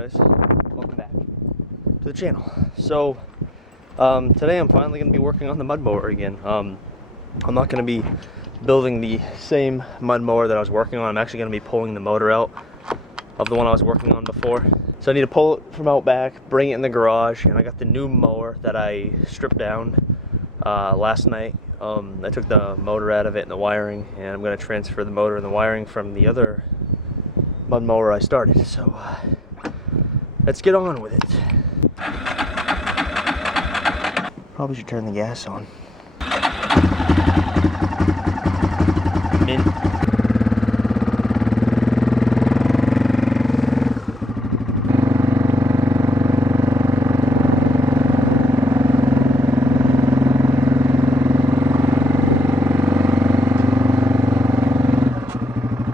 guys? Welcome back to the channel. So, today I'm finally going to be working on the mud mower again. I'm not going to be building the same mud mower that I was working on. I'm actually going to be pulling the motor out of the one I was working on before. So I need to pull it from out back, bring it in the garage, and I got the new mower that I stripped down last night. I took the motor out of it and the wiring, and I'm going to transfer the motor and the wiring from the other mud mower I started. So let's get on with it. Probably should turn the gas on. Mint.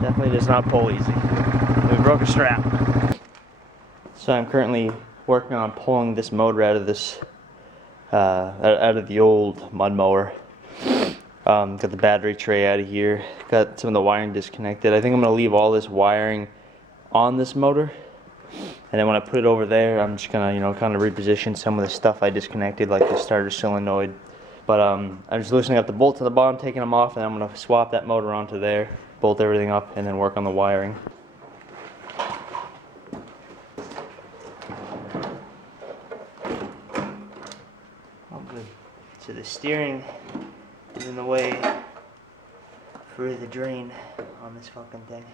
Definitely does not pull easy. We broke a strap. So I'm currently working on pulling this motor out of this, out of the old mud mower. Got the battery tray out of here. Got some of the wiring disconnected. I think I'm gonna leave all this wiring on this motor, and then when I put it over there, I'm just gonna, kind of reposition some of the stuff I disconnected, like the starter solenoid. But I'm just loosening up the bolts at the bottom, taking them off, and I'm gonna swap that motor onto there, bolt everything up, and then work on the wiring. So the steering is in the way for the drain on this fucking thing.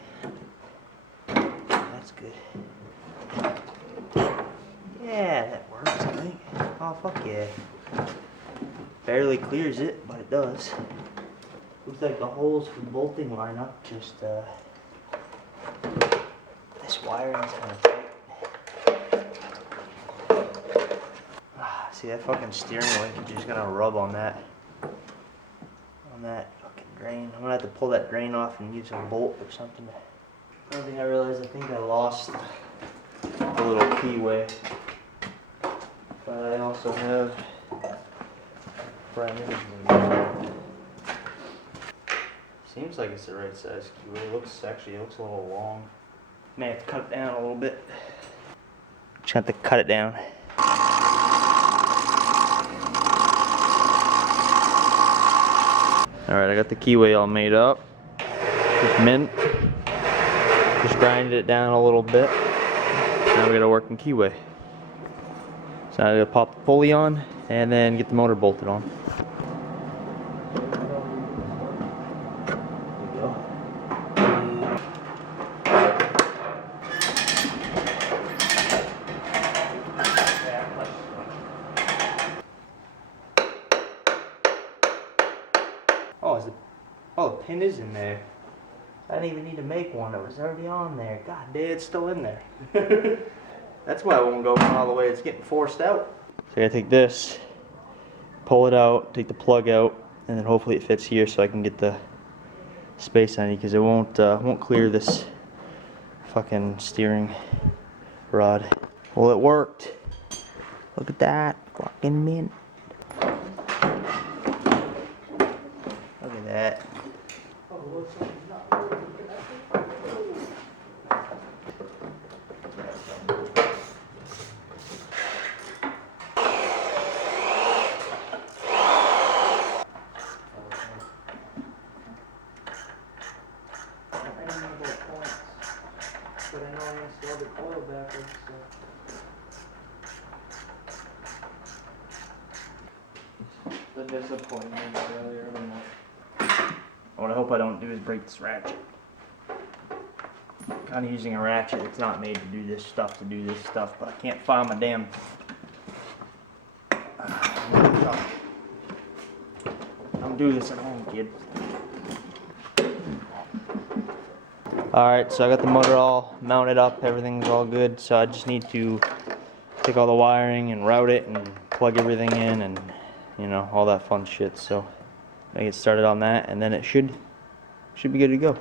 That's good. Yeah, that works, I think. Oh, fuck yeah. Barely clears it, but it does. Looks like the holes for bolting line up, just this wiring is kind of tight. See that fucking steering link is just gonna rub on that fucking drain. I'm gonna have to pull that drain off and use a bolt or something. Another thing I realized, I think I lost the little keyway, but I also have brand new one. Seems like it's the right size keyway. It looks a little long. May have to cut it down a little bit. Just have to cut it down. Alright, I got the keyway all made up. Just mint. Just grinded it down a little bit. Now we got a working keyway. So I gotta pop the pulley on and then get the motor bolted on. Oh, the pin is in there. I didn't even need to make one. It was already on there. God damn, it's still in there. That's why it won't go all the way. It's getting forced out. So I gotta take this, pull it out, take the plug out, and then hopefully it fits here so I can get the space on it, because it won't clear this fucking steering rod. Well, it worked. Look at that. Fucking mint. Look at that. But I know I'm going to slow the coil backwards, so. The disappointment earlier in that. What I hope I don't do is break this ratchet. I'm kind of using a ratchet. It's not made to do this stuff, but I can't find my damn. Don't do this at home, kid. Alright, so I got the motor all mounted up, everything's all good, so I just need to take all the wiring and route it and plug everything in and, all that fun shit. So I get started on that, and then it should be good to go.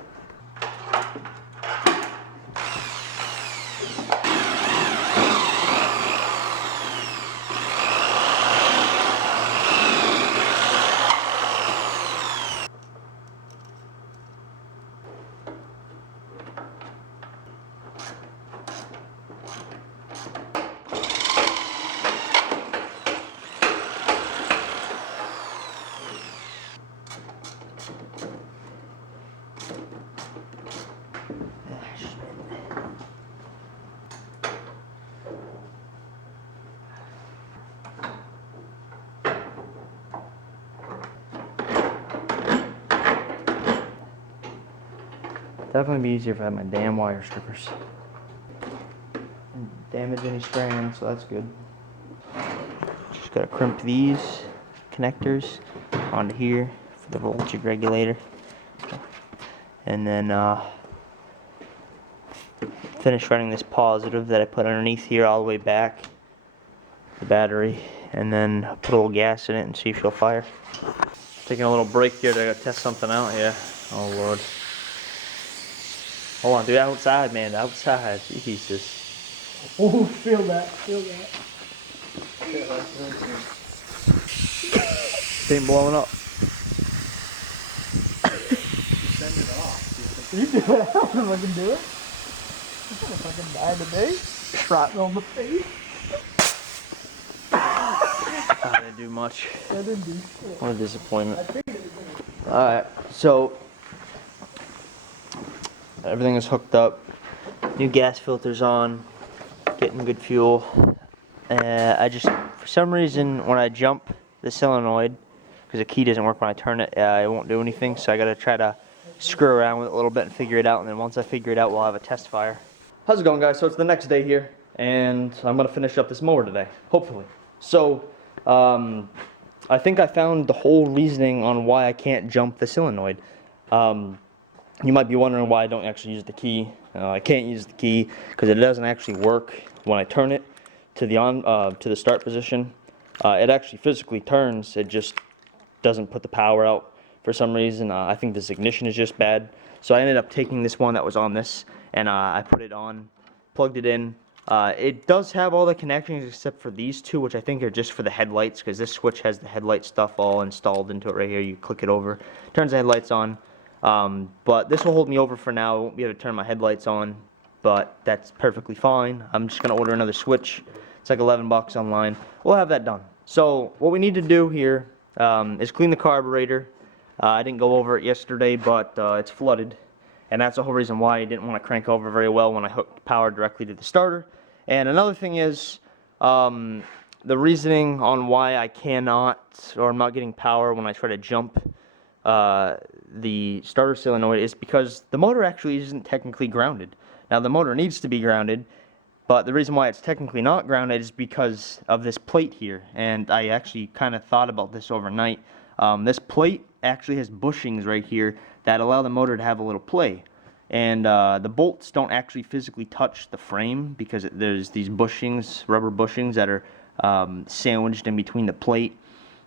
Definitely be easier if I had my damn wire strippers. Damage any strands, so that's good. Just gotta crimp these connectors onto here for the voltage regulator. And then finish running this positive that I put underneath here all the way back, the battery, and then put a little gas in it and see if she'll fire. Taking a little break here to test something out here. Oh Lord. Hold on, dude, outside, man, outside. Jesus. Oh, feel that, feel that. It ain't blowing up. Send it off. You do it. I don't know if I can do it. I'm gonna fucking die today. Shrapnel on the face. I didn't do much. I didn't do shit. What a disappointment. Alright, so everything is hooked up. New gas filters on. Getting good fuel. I just, for some reason, when I jump the solenoid, because the key doesn't work when I turn it, it won't do anything. So I gotta try to screw around with it a little bit and figure it out. And then once I figure it out, we'll have a test fire. How's it going, guys? So it's the next day here, and I'm gonna finish up this mower today, hopefully. So, I think I found the whole reasoning on why I can't jump the solenoid. You might be wondering why I don't actually use the key. I can't use the key because it doesn't actually work when I turn it to the start position. It actually physically turns. It just doesn't put the power out for some reason. I think this ignition is just bad. So I ended up taking this one that was on this, and I put it on, plugged it in. It does have all the connections except for these two, which I think are just for the headlights, because this switch has the headlight stuff all installed into it right here. You click it over, turns the headlights on. But this will hold me over for now. I won't be able to turn my headlights on, but that's perfectly fine. I'm just going to order another switch. It's like 11 bucks online. We'll have that done. So what we need to do here is clean the carburetor. I didn't go over it yesterday, but it's flooded. And that's the whole reason why I didn't want to crank over very well when I hooked power directly to the starter. And another thing is, the reasoning on why I cannot, or I'm not getting power when I try to jump the starter solenoid is because the motor actually isn't technically grounded. Now the motor needs to be grounded, but the reason why it's technically not grounded is because of this plate here. And I actually kind of thought about this overnight. This plate actually has bushings right here that allow the motor to have a little play. And the bolts don't actually physically touch the frame because there's these bushings, rubber bushings that are sandwiched in between the plate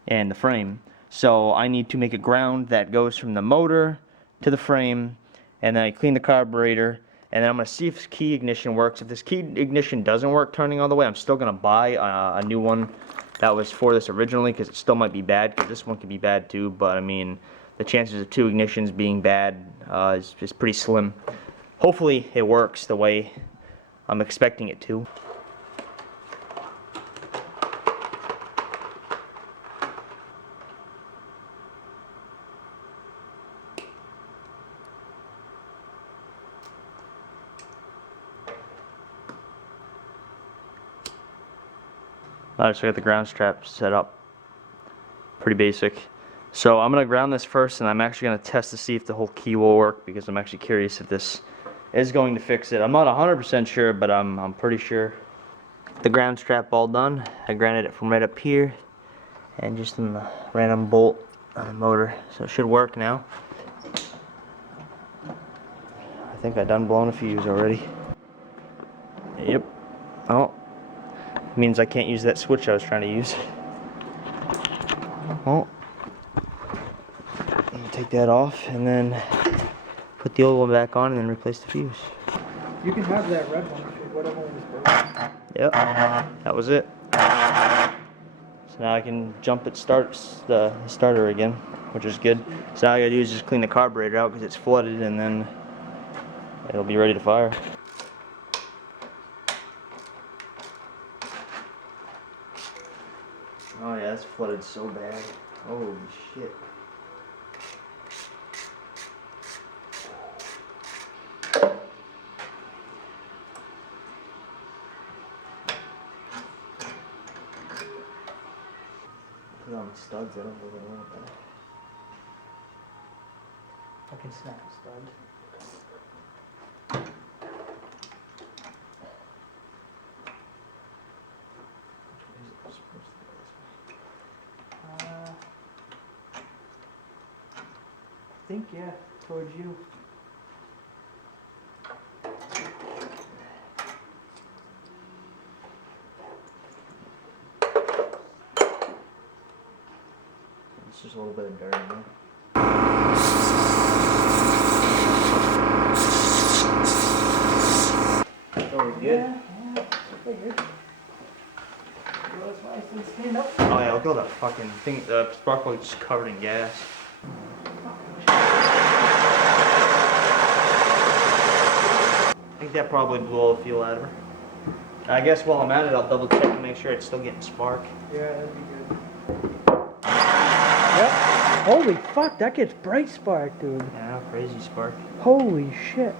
and the frame. So I need to make a ground that goes from the motor to the frame, and then I clean the carburetor, and then I'm going to see if this key ignition works. If this key ignition doesn't work turning all the way, I'm still going to buy a new one that was for this originally, because it still might be bad, because this one could be bad too, but I mean, the chances of two ignitions being bad is pretty slim. Hopefully it works the way I'm expecting it to. Alright, so I got the ground strap set up. Pretty basic. So I'm going to ground this first, and I'm actually going to test to see if the whole key will work, because I'm actually curious if this is going to fix it. I'm not 100% sure, but I'm pretty sure. The ground strap all done. I grounded it from right up here, and just in the random bolt on the motor. So it should work now. I think I done blown a fuse already. Yep. Oh. Means I can't use that switch I was trying to use. Oh. Let me take that off and then put the old one back on and then replace the fuse. You can have that red one if whatever one was broken. Yep. That was it. So now I can jump it starts the starter again, which is good. So all I gotta do is just clean the carburetor out because it's flooded, and then it'll be ready to fire. Oh yeah, that's flooded so bad. Holy shit. Put on the studs, I don't really want that. I can snap a stud. think, yeah, towards you. It's just a little bit of dirt in there. Oh, we're good. Yeah, I figured. Well, that's why I said stand up. Oh yeah, look at all that fucking thing. The spark plug is just covered in gas. I think that probably blew all the fuel out of her. I guess while I'm at it, I'll double check and make sure it's still getting spark. Yeah, that'd be good. Yep. Holy fuck, that gets bright spark, dude. Yeah, crazy spark. Holy shit.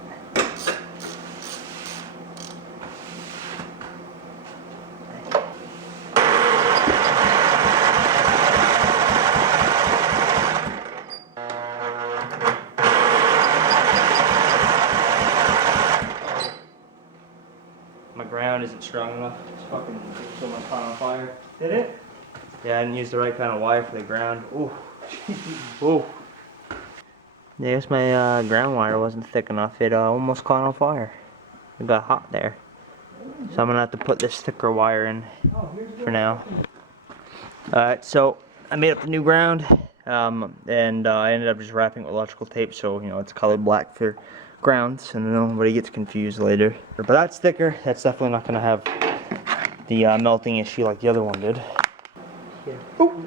My ground isn't strong enough. It's fucking so much caught on fire. Did it? Yeah, I didn't use the right kind of wire for the ground. Ooh. Ooh. Yeah, I guess my ground wire wasn't thick enough. It almost caught on fire. It got hot there. So I'm gonna have to put this thicker wire in for now. Alright, so I made up the new ground. And I ended up just wrapping it with electrical tape, so you know it's colored black for grounds, and nobody gets confused later. But that's thicker. That's definitely not gonna have the melting issue like the other one did. Yeah. Ooh.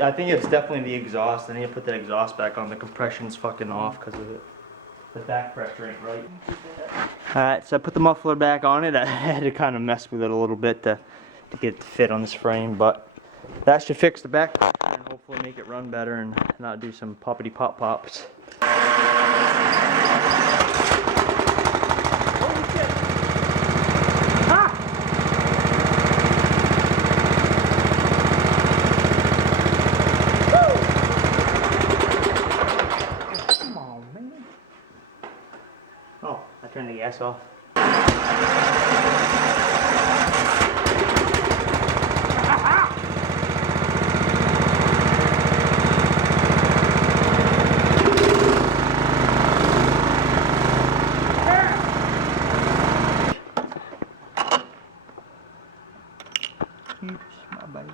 I think it's definitely the exhaust. I need to put that exhaust back on. The compression's fucking off because of it. The back pressure ain't right. Alright, so I put the muffler back on it. I had to kind of mess with it a little bit to get it to fit on this frame, but that should fix the back pressure and hopefully make it run better and not do some poppity pop pops. Oh, I turned the gas off. Oops, my bad.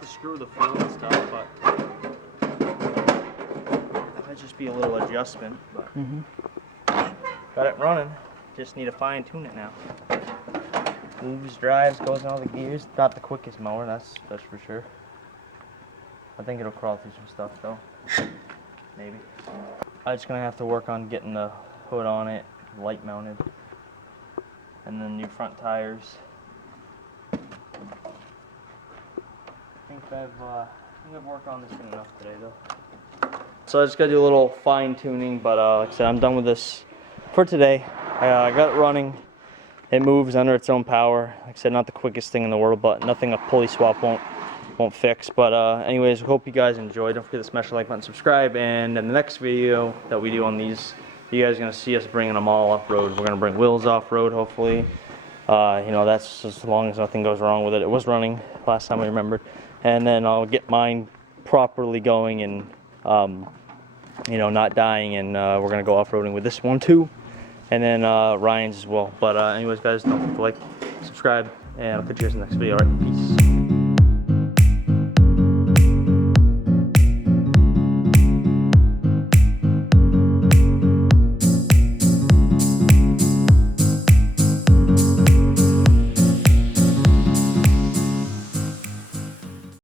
to screw the fluid and stuff, but that might just be a little adjustment. But got it running. Just need to fine tune it now. Moves, drives, goes in all the gears. Not the quickest mower, that's for sure. I think it'll crawl through some stuff though. Maybe. I'm just gonna have to work on getting the hood on it, light mounted, and then new front tires. I think I've worked on this good enough today though. So I just gotta do a little fine tuning, but like I said, I'm done with this for today. I got it running. It moves under its own power. Like I said, not the quickest thing in the world, but nothing a pulley swap won't fix. But anyways, hope you guys enjoyed. Don't forget to smash the like button, subscribe, and in the next video that we do on these, you guys are gonna see us bringing them all off-road. We're gonna bring Will's off-road, hopefully. You know, that's as long as nothing goes wrong with it. It was running last time I remembered. And then I'll get mine properly going and, you know, not dying. And we're gonna go off-roading with this one too. And then Ryan's as well. But anyways, guys, don't forget to like, subscribe, and I'll catch you guys in the next video. All right, peace.